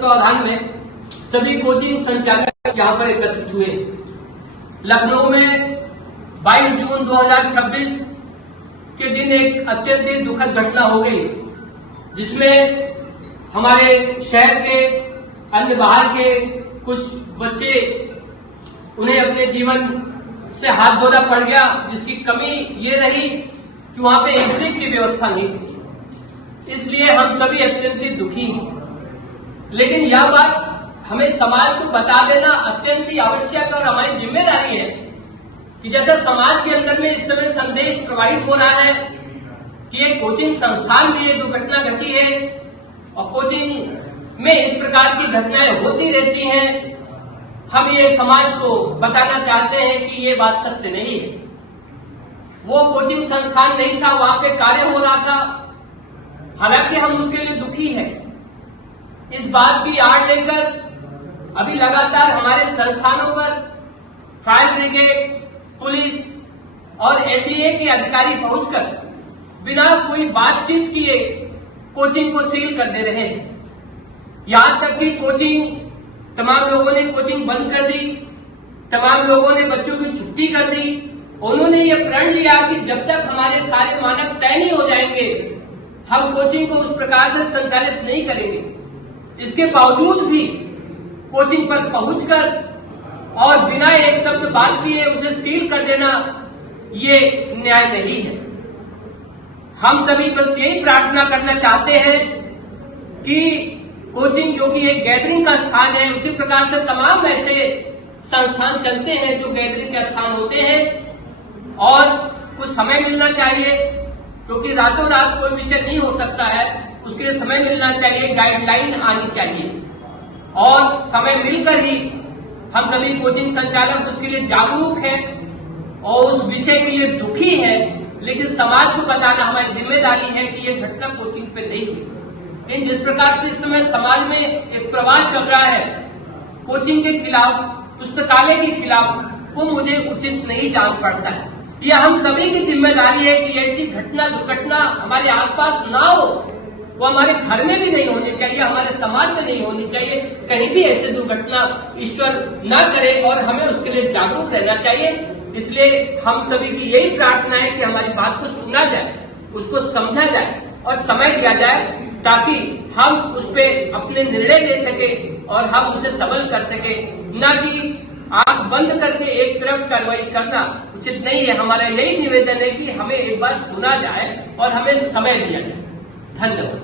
तत्वावधान में सभी कोचिंग संचालक यहाँ पर एकत्रित हुए। लखनऊ में 22 जून 2026 के दिन एक अत्यंत ही दुखद घटना हो गई, जिसमें हमारे शहर के अन्य बाहर के कुछ बच्चे उन्हें अपने जीवन से हाथ धोना पड़ गया, जिसकी कमी ये रही कि वहां पे एग्जिट की व्यवस्था नहीं थी। इसलिए हम सभी अत्यंत ही दुखी हैं। लेकिन यह बात हमें समाज को बता देना अत्यंत ही आवश्यक और हमारी जिम्मेदारी है कि जैसे समाज के अंदर में इस समय संदेश प्रवाहित हो रहा है कि एक कोचिंग संस्थान में ये दुर्घटना घटी है और कोचिंग में इस प्रकार की घटनाएं होती रहती हैं, हम ये समाज को बताना चाहते हैं कि ये बात सत्य नहीं है। वो कोचिंग संस्थान नहीं था, वहां पे कार्य हो रहा था। हालांकि हम उसके लिए दुखी हैं। इस बात की आड़ लेकर अभी लगातार हमारे संस्थानों पर फायर ब्रिगेड, पुलिस और एनडीए के अधिकारी पहुंचकर बिना कोई बातचीत किए कोचिंग को सील कर दे रहे हैं। यहां तक कि तमाम लोगों ने कोचिंग बंद कर दी, तमाम लोगों ने बच्चों की छुट्टी कर दी। उन्होंने ये प्रण लिया कि जब तक हमारे सारे मानक तय नहीं हो जाएंगे, हम कोचिंग को उस प्रकार से संचालित नहीं करेंगे। इसके बावजूद भी कोचिंग पर पहुंचकर और बिना एक शब्द बात किए उसे सील कर देना, ये न्याय नहीं है। हम सभी बस यही प्रार्थना करना चाहते हैं कि कोचिंग जो कि एक गैदरिंग का स्थान है, उसी प्रकार से तमाम ऐसे संस्थान चलते हैं जो गैदरिंग के स्थान होते हैं, और कुछ समय मिलना चाहिए, क्योंकि रातों रात कोई विषय नहीं हो सकता है। उसके लिए समय मिलना चाहिए, गाइडलाइन आनी चाहिए, और समय मिलकर ही हम सभी कोचिंग संचालक उसके लिए जागरूक हैं और उस विषय के लिए दुखी है। लेकिन समाज को बताना हमारी जिम्मेदारी है कि ये घटना कोचिंग पे नहीं हुई। लेकिन जिस प्रकार से इस समय समाज में एक प्रवाद चल रहा है कोचिंग के खिलाफ, पुस्तकालय के खिलाफ, वो मुझे उचित नहीं जान पड़ता है। यह हम सभी की जिम्मेदारी है कि ऐसी घटना दुर्घटना हमारे आसपास ना हो, वो हमारे घर में भी नहीं होनी चाहिए, हमारे समाज में नहीं होनी चाहिए। कहीं भी ऐसी दुर्घटना ईश्वर न करे और हमें उसके लिए जागरूक रहना चाहिए। इसलिए हम सभी की यही प्रार्थना है कि हमारी बात को सुना जाए, उसको समझा जाए और समय दिया जाए, ताकि हम उस पर अपने निर्णय ले सके और हम उसे सबल कर सके। न कि आंख बंद करके एक तरफ कार्रवाई करना उचित नहीं है। हमारा यही निवेदन है कि हमें एक बार सुना जाए और हमें समय दिया जाए। धन्यवाद।